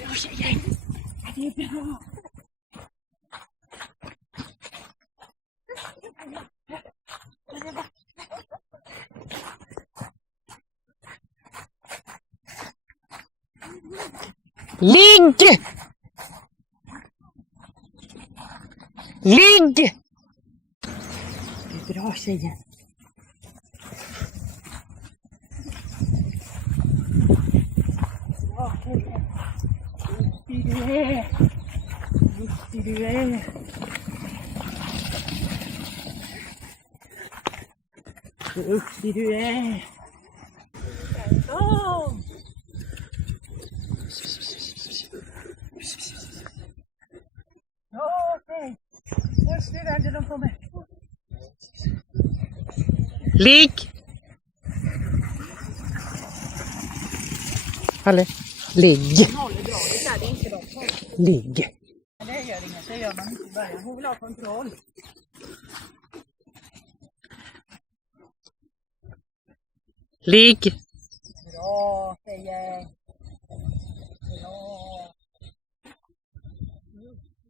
är bra tjejer. Det är bra. Ligg! Ligg! Det är bra tjejer. Bra tjejer. Duktig du är. Duktig du är. Duktig du är. Oh. Okej. Först nu vänder de på mig. Ligg! Halle. Ligg! Ligg! Det gör inget, det gör man inte i början. Hon vill ha kontroll. Ligg! Bra tjejer! Bra!